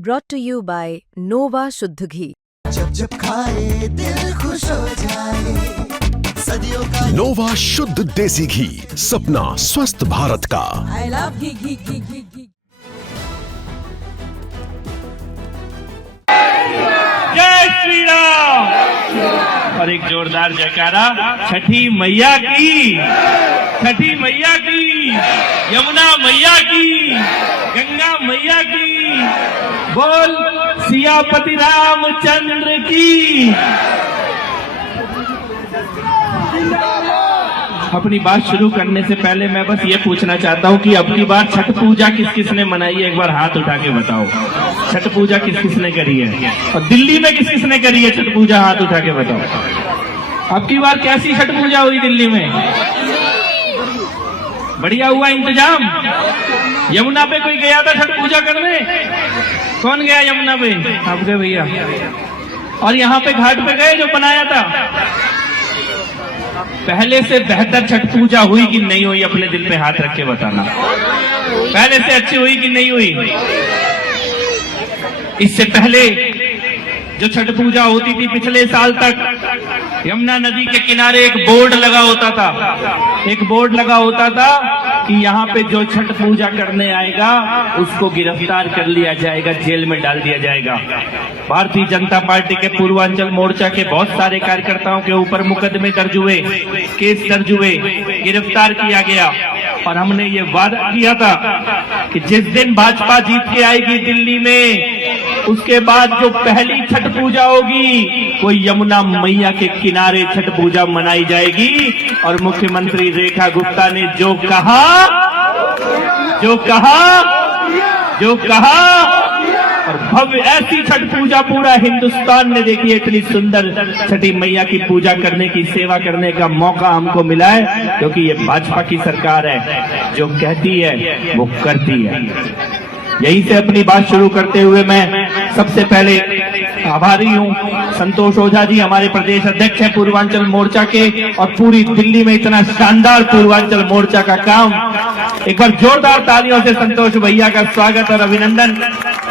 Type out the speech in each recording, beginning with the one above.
brought to you by Nova शुद्ध घी। जब जब खाए दिल खुश हो जाए, सदियों का नोवा शुद्ध देसी घी, सपना स्वस्थ भारत का। I love घी घी घी घी घी। जय श्री राम। और एक जोरदार जयकारा छठी मैया की, छठी मैया की, यमुना मैया की, गंगा मैया की। बोल सियापति रामचंद्र की। अपनी बात शुरू करने से पहले मैं बस ये पूछना चाहता हूँ कि अब की बार छठ पूजा किस किस ने मनाई है, एक बार हाथ उठा के बताओ। छठ पूजा किस किस ने करी है, और दिल्ली में किस किस ने करी है छठ पूजा, हाथ उठा के बताओ। अब की बार कैसी छठ पूजा हुई दिल्ली में? बढ़िया हुआ इंतजाम? यमुना पे कोई गया था छठ पूजा करने? कौन गया यमुना पे? आप गए भैया। और यहाँ पे घाट पे गए जो बनाया था? पहले से बेहतर छठ पूजा हुई कि नहीं हुई? अपने दिल पे हाथ रख के बताना। पहले से अच्छी हुई कि नहीं हुई? इससे पहले जो छठ पूजा होती थी पिछले साल तक, यमुना नदी के किनारे एक बोर्ड लगा होता था, एक बोर्ड लगा होता था कि यहाँ पे जो छठ पूजा करने आएगा उसको गिरफ्तार कर लिया जाएगा, जेल में डाल दिया जाएगा। भारतीय जनता पार्टी के पूर्वांचल मोर्चा के बहुत सारे कार्यकर्ताओं के ऊपर मुकदमे दर्ज हुए, केस दर्ज हुए, गिरफ्तार किया गया। और हमने ये वादा किया था कि जिस दिन भाजपा जीत के आएगी दिल्ली में, उसके बाद जो पहली छठ पूजा होगी वो यमुना मैया के किनारे छठ पूजा मनाई जाएगी। और मुख्यमंत्री रेखा गुप्ता ने जो कहा, जो कहा, जो कहा, और भव्य ऐसी छठ पूजा पूरा हिंदुस्तान ने देखी है। इतनी सुंदर छठी मैया की पूजा करने की, सेवा करने का मौका हमको मिला है, क्योंकि ये भाजपा की सरकार है, जो कहती है वो करती है। यहीं से अपनी बात शुरू करते हुए मैं सबसे पहले आभारी हूँ संतोष ओझा जी, हमारे प्रदेश अध्यक्ष हैं पूर्वांचल मोर्चा के, और पूरी दिल्ली में इतना शानदार पूर्वांचल मोर्चा का काम। एक बार जोरदार तालियों से संतोष भैया का स्वागत और अभिनंदन।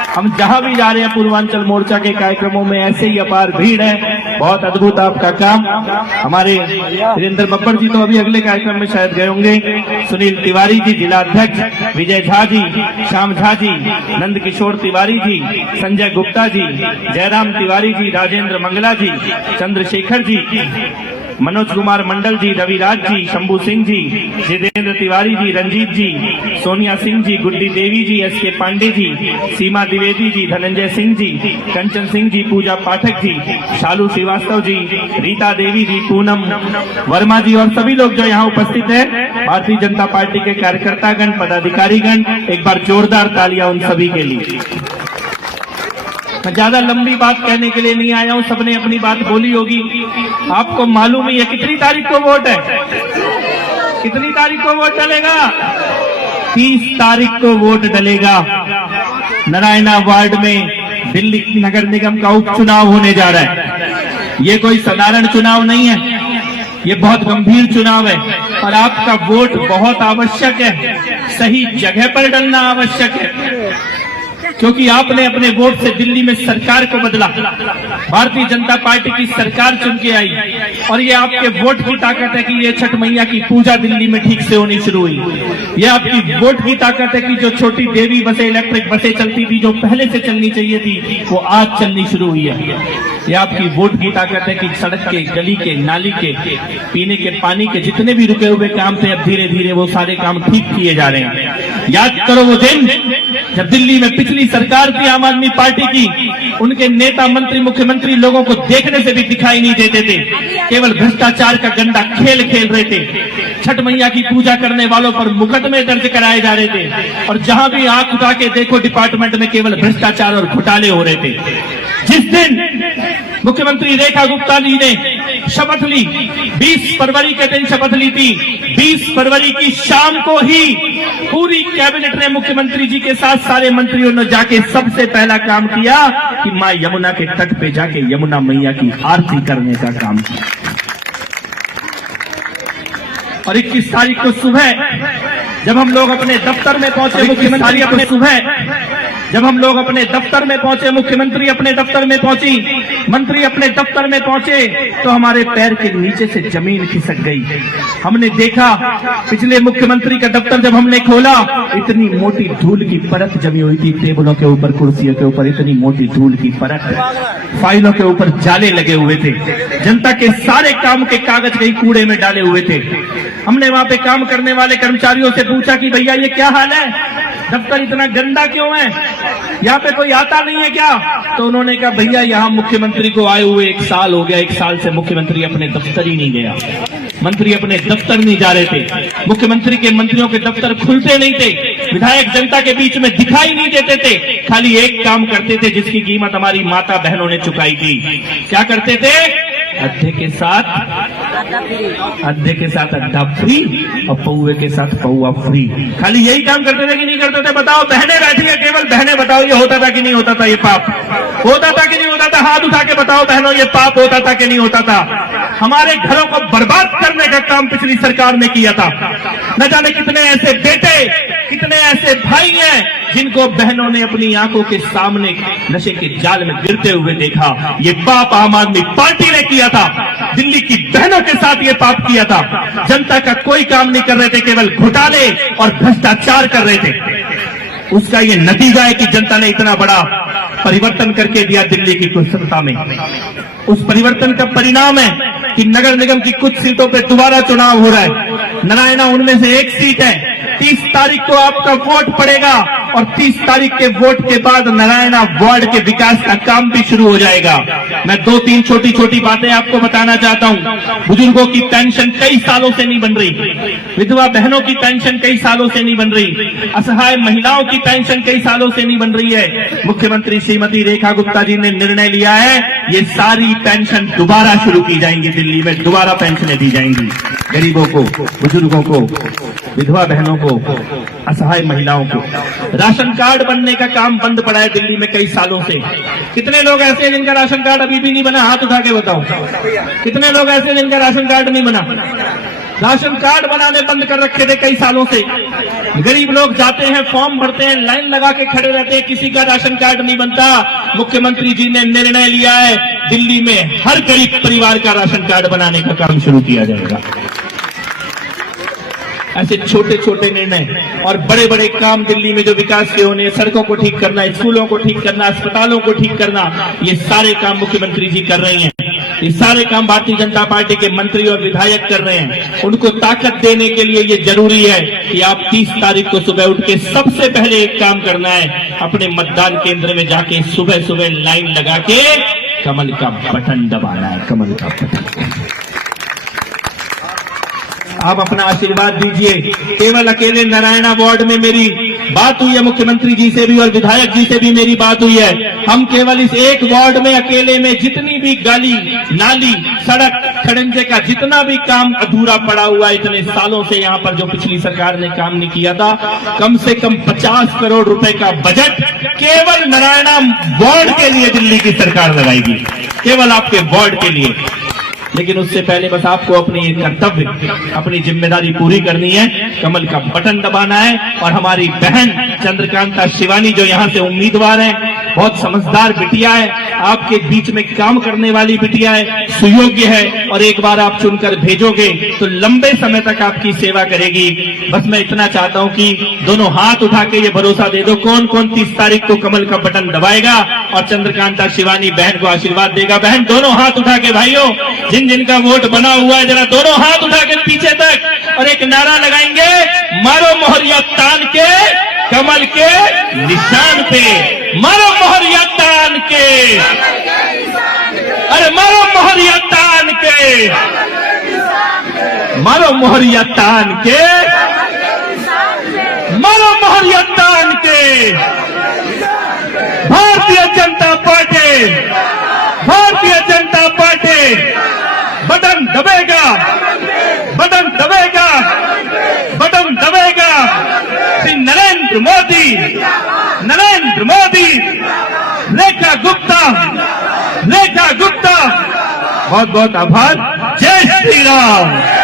हम जहां भी जा रहे हैं पूर्वांचल मोर्चा के कार्यक्रमों में ऐसे ही अपार भीड़ है। बहुत अद्भुत आपका काम। हमारे वीरेंद्र बब्बर जी तो अभी अगले कार्यक्रम में शायद गए होंगे। सुनील तिवारी जी जिला अध्यक्ष, विजय झा जी, श्याम झा जी, नंद किशोर तिवारी जी, संजय गुप्ता जी, जयराम तिवारी जी, राजेंद्र मंगला जी, चंद्रशेखर जी, मनोज कुमार मंडल जी, रविराज जी, शंभू सिंह जी, जितेंद्र तिवारी जी, रंजीत जी, सोनिया सिंह जी, गुड्डी देवी जी, एस.के. पांडे जी, सीमा द्विवेदी जी, धनंजय सिंह जी, कंचन सिंह जी, पूजा पाठक जी, शालू श्रीवास्तव जी, रीता देवी जी, पूनम वर्मा जी, और सभी लोग जो यहाँ उपस्थित हैं, भारतीय जनता पार्टी के कार्यकर्तागण, पदाधिकारीगण, एक बार जोरदार तालियां उन सभी के लिए। मैं ज्यादा लंबी बात कहने के लिए नहीं आया हूं, सबने अपनी बात बोली होगी। आपको मालूम ही है कितनी तारीख को वोट है? कितनी तारीख को वोट डलेगा? 30 तारीख को वोट डलेगा। नारायणा वार्ड में दिल्ली नगर निगम का उपचुनाव होने जा रहा है। ये कोई साधारण चुनाव नहीं है, ये बहुत गंभीर चुनाव है, और आपका वोट बहुत आवश्यक है। सही जगह पर डलना आवश्यक है, क्योंकि आपने अपने वोट से दिल्ली में सरकार को बदला। भारतीय जनता पार्टी की सरकार चुन के आई, और ये आपके वोट की ताकत है कि ये छठ मैया की पूजा दिल्ली में ठीक से होनी शुरू हुई। ये आपकी वोट की ताकत है कि जो छोटी देवी बसें, इलेक्ट्रिक बसें चलती थी, जो पहले से चलनी चाहिए थी, वो आज चलनी शुरू हुई है। ये आपकी वोट की ताकत है कि सड़क के, गली के, नाली के, पीने के पानी के जितने भी रुके हुए काम थे, अब धीरे धीरे वो सारे काम ठीक किए जा रहे हैं। याद करो वो दिन जब दिल्ली में पिछली सरकार थी आम आदमी पार्टी की, उनके नेता, मंत्री, मुख्यमंत्री लोगों को देखने से भी दिखाई नहीं देते थे, केवल भ्रष्टाचार का गंदा खेल खेल रहे थे। छठ मैया की पूजा करने वालों पर मुकदमे दर्ज कराए जा रहे थे, और जहां भी आंख उठा के देखो डिपार्टमेंट में केवल भ्रष्टाचार और घोटाले हो रहे थे। जिस दिन मुख्यमंत्री रेखा गुप्ता जी ने शपथ ली, 20 फरवरी के दिन शपथ ली थी, 20 फरवरी की शाम को ही पूरी कैबिनेट ने मुख्यमंत्री जी के साथ सारे मंत्रियों ने जाके सबसे पहला काम किया कि मां यमुना के तट पे जाके यमुना मैया की आरती करने का काम किया। और 21 तारीख को सुबह जब हम लोग अपने दफ्तर में पहुंचे, मुख्यमंत्री अपने सुबह जब हम लोग अपने दफ्तर में पहुंचे, मुख्यमंत्री अपने दफ्तर में पहुंची, मंत्री अपने दफ्तर में पहुंचे, तो हमारे पैर के नीचे से जमीन खिसक गई। हमने देखा पिछले मुख्यमंत्री का दफ्तर जब हमने खोला, इतनी मोटी धूल की परत जमी हुई थी, टेबलों के ऊपर, कुर्सियों के ऊपर इतनी मोटी धूल की परत, फाइलों के ऊपर जाले लगे हुए थे, जनता के सारे काम के कागज कहीं कूड़े में डाले हुए थे। हमने वहां पे काम करने वाले कर्मचारियों से पूछा कि भैया ये क्या हाल है, दफ्तर इतना गंदा क्यों है, यहाँ पे कोई आता नहीं है क्या? तो उन्होंने कहा भैया यहाँ मुख्यमंत्री को आए हुए 1 साल हो गया, 1 साल से मुख्यमंत्री अपने दफ्तर ही नहीं गया, मंत्री अपने दफ्तर नहीं जा रहे थे, मुख्यमंत्री के मंत्रियों के दफ्तर खुलते नहीं थे, विधायक जनता के बीच में दिखाई नहीं देते थे, खाली एक काम करते थे जिसकी कीमत हमारी माता बहनों ने चुकाई थी। क्या करते थे? अड्डे के साथ अड्डा फ्री और पौवे के साथ पौवा फ्री। खाली यही काम करते थे कि नहीं करते थे? बताओ, बहनें बैठी है केवल, बहनें बताओ ये होता था कि नहीं होता था? ये पाप होता था कि नहीं होता था? हाथ उठा के बताओ बहनों, ये पाप होता था कि नहीं होता था? हमारे घरों को बर्बाद करने का काम पिछली सरकार ने किया था। न जाने कितने ऐसे बेटे, कितने ऐसे भाई हैं जिनको बहनों ने अपनी आंखों के सामने नशे के जाल में गिरते हुए देखा। ये पाप आम आदमी पार्टी ने किया था, दिल्ली की बहनों के साथ ये पाप किया था। जनता का कोई काम नहीं कर रहे थे, केवल घोटाले और भ्रष्टाचार कर रहे थे। उसका ये नतीजा है कि जनता ने इतना बड़ा परिवर्तन करके दिया दिल्ली की कुछ सत्ता में। उस परिवर्तन का परिणाम है कि नगर निगम की कुछ सीटों पे दोबारा चुनाव हो रहा है। नारायणा उनमें से एक सीट है। 30 तारीख को आपका वोट पड़ेगा और 30 तारीख के वोट के बाद नारायणा वार्ड के विकास का काम भी शुरू हो जाएगा। मैं 2-3 छोटी छोटी बातें आपको बताना चाहता हूं। बुजुर्गों की पेंशन कई सालों से नहीं बन रही, विधवा बहनों की पेंशन कई सालों से नहीं बन रही, असहाय महिलाओं की पेंशन कई सालों से नहीं बन रही है। मुख्यमंत्री श्रीमती रेखा गुप्ता जी ने निर्णय लिया है, ये सारी पेंशन दोबारा शुरू की जाएंगी। दिल्ली में दोबारा पेंशनें दी जाएंगी गरीबों को, बुजुर्गों को, विधवा बहनों को, असहाय महिलाओं को। राशन कार्ड बनने का काम बंद पड़ा है दिल्ली में कई सालों से। कितने लोग ऐसे हैं जिनका राशन कार्ड अभी भी नहीं बना? हाथ उठा के बताओ, कितने लोग ऐसे हैं जिनका राशन कार्ड नहीं बना? राशन कार्ड बनाने बंद कर रखे थे कई सालों से। गरीब लोग जाते हैं, फॉर्म भरते हैं, लाइन लगा के खड़े रहते हैं, किसी का राशन कार्ड नहीं बनता। मुख्यमंत्री जी ने निर्णय लिया है, दिल्ली में हर गरीब परिवार का राशन कार्ड बनाने का काम शुरू किया जाएगा। ऐसे छोटे छोटे निर्णय और बड़े बड़े काम दिल्ली में जो विकास के होने, सड़कों को ठीक करना, स्कूलों को ठीक करना, अस्पतालों को ठीक करना, ये सारे काम मुख्यमंत्री जी कर रहे हैं। ये सारे काम भारतीय जनता पार्टी के मंत्री और विधायक कर रहे हैं। उनको ताकत देने के लिए ये जरूरी है कि आप 30 तारीख को सुबह उठ के सबसे पहले एक काम करना है, अपने मतदान केंद्र में जाके सुबह सुबह लाइन लगा के कमल का बटन दबाना है। कमल का बटन आप अपना आशीर्वाद दीजिए। केवल अकेले नारायणा वार्ड में मेरी बात हुई है, मुख्यमंत्री जी से भी और विधायक जी से भी मेरी बात हुई है। हम केवल इस एक वार्ड में अकेले में जितनी भी गली, नाली, सड़क, खड़ंजे का जितना भी काम अधूरा पड़ा हुआ इतने सालों से यहाँ पर जो पिछली सरकार ने काम नहीं किया था, कम से कम 50 करोड़ रुपए का बजट केवल नारायणा वार्ड के लिए दिल्ली की सरकार लगाएगी, केवल आपके वार्ड के लिए। लेकिन उससे पहले बस आपको अपनी ये कर्तव्य, अपनी जिम्मेदारी पूरी करनी है, कमल का बटन दबाना है। और हमारी बहन चंद्रकांता शिवानी जो यहाँ से उम्मीदवार है, बहुत समझदार बिटिया है, आपके बीच में काम करने वाली बिटिया है, सुयोग्य है, और एक बार आप चुनकर भेजोगे तो लंबे समय तक आपकी सेवा करेगी। बस मैं इतना चाहता हूँ कि दोनों हाथ उठा के ये भरोसा दे दो, कौन कौन 30 तारीख को कमल का बटन दबाएगा और चंद्रकांता शिवानी बहन को आशीर्वाद देगा। बहन दोनों हाथ उठा के, भाइयों जिन जिनका वोट बना हुआ है जरा दोनों हाथ उठा के पीछे तक, और एक नारा लगाएंगे, मारो मोहरिया तान के कमल के निशान पे, मारो मोहरिया तान के, अरे मारो मोहरिया तान के, मारो मोहरिया तान के, मारो मोहरिया तान के। भारतीय Janata party, Bharatiya Janata party button दबेगा, बटन दबेगा, बटन दबेगा। श्री नरेंद्र मोदी, नरेंद्र मोदी, रेखा गुप्ता, रेखा गुप्ता, बहुत बहुत आभार। जय श्री राम।